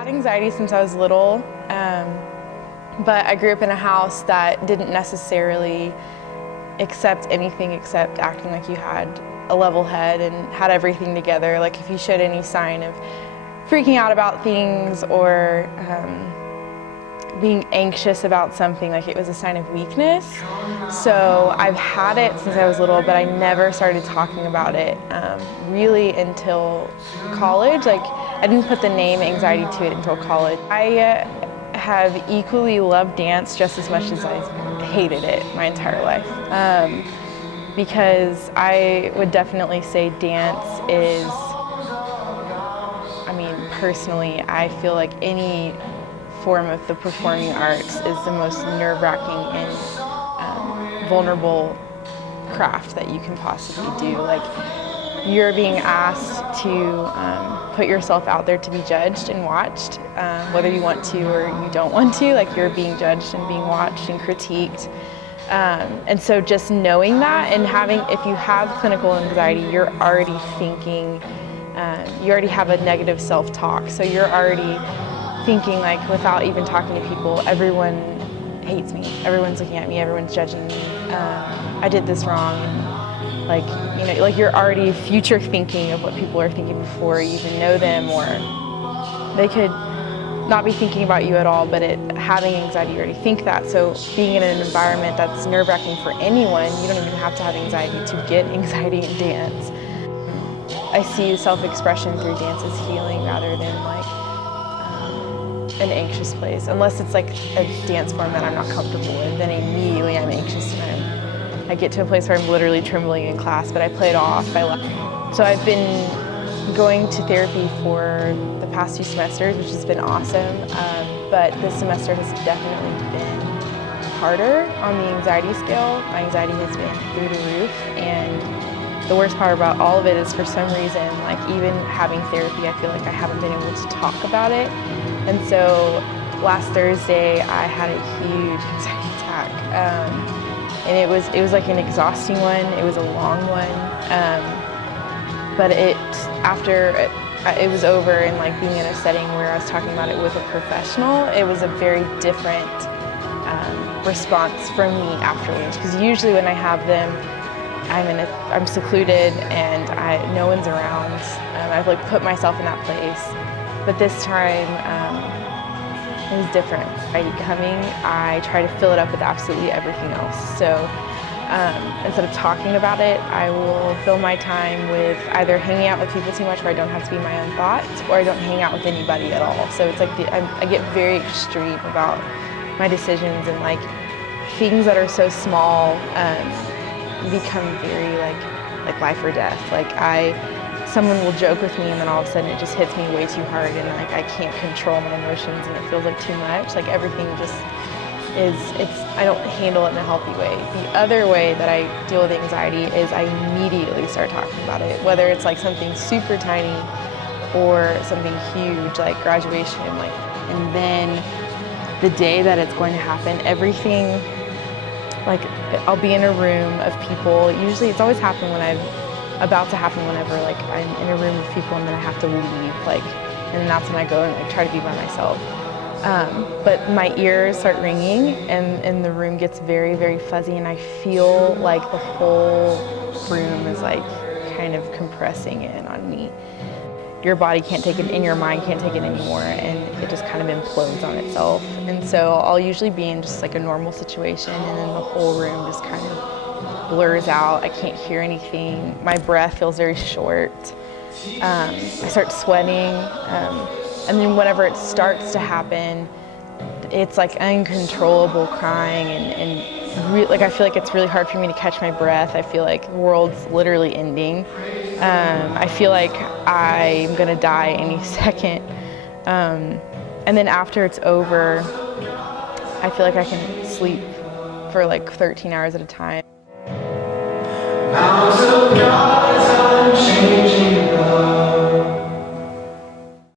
I've had anxiety since I was little, but I grew up in a house that didn't necessarily accept anything except acting like you had a level head and had everything together. Like if you showed any sign of freaking out about things or being anxious about something, like it was a sign of weakness. So I've had it since I was little, but I never started talking about it really until college. Like I didn't put the name anxiety to it until college. I have equally loved dance just as much as I hated it my entire life. Because I would definitely say dance is, personally, I feel like any form of the performing arts is the most nerve-wracking and vulnerable craft that you can possibly do. Like, you're being asked to put yourself out there to be judged and watched, whether you want to or you don't want to. Like, you're being judged and being watched and critiqued. And so just knowing that and if you have clinical anxiety, you're already thinking, you already have a negative self-talk. So you're already thinking, like, without even talking to people, everyone hates me, everyone's looking at me, everyone's judging me, I did this wrong. And like you're already future thinking of what people are thinking before you even know them, or they could not be thinking about you at all, but having anxiety, you already think that. So being in an environment that's nerve-wracking for anyone, you don't even have to have anxiety to get anxiety in dance. I see self-expression through dance as healing rather than like an anxious place. Unless it's like a dance form that I'm not comfortable with, then immediately I'm anxious and I get to a place where I'm literally trembling in class, but I play it off. So I've been going to therapy for the past 2 semesters, which has been awesome, but this semester has definitely been harder on the anxiety scale. My anxiety has been through the roof, and the worst part about all of it is, for some reason, like even having therapy, I feel like I haven't been able to talk about it. And so last Thursday, I had a huge anxiety attack, and it was like an exhausting one. It was a long one, but after it was over and like being in a setting where I was talking about it with a professional, it was a very different response from me afterwards. Because usually when I have them, I'm secluded and no one's around. I've like put myself in that place. But this time it was different. I try to fill it up with absolutely everything else. So instead of talking about it, I will fill my time with either hanging out with people too much where I don't have to be my own thoughts, or I don't hang out with anybody at all. So it's like I get very extreme about my decisions, and like things that are so small become very like life or death. Like someone will joke with me and then all of a sudden it just hits me way too hard, and like I can't control my emotions and it feels like too much. Like everything just I don't handle it in a healthy way. The other way that I deal with anxiety is I immediately start talking about it, whether it's like something super tiny or something huge like graduation, and then the day that it's going to happen, everything, like I'll be in a room of people. Usually it's always happened about to happen whenever like I'm in a room of people and then I have to leave, and that's when I go and like try to be by myself. But my ears start ringing and the room gets very, very fuzzy, and I feel like the whole room is like kind of compressing in on me. Your body can't take it and your mind can't take it anymore, and it just kind of implodes on itself. And so I'll usually be in just like a normal situation, and then the whole room just kind of blurs out. I can't hear anything. My breath feels very short. I start sweating. And then whenever it starts to happen, it's like uncontrollable crying, and like I feel like it's really hard for me to catch my breath. I feel like the world's literally ending. I feel like I'm gonna die any second. And then after it's over, I feel like I can sleep for like 13 hours at a time.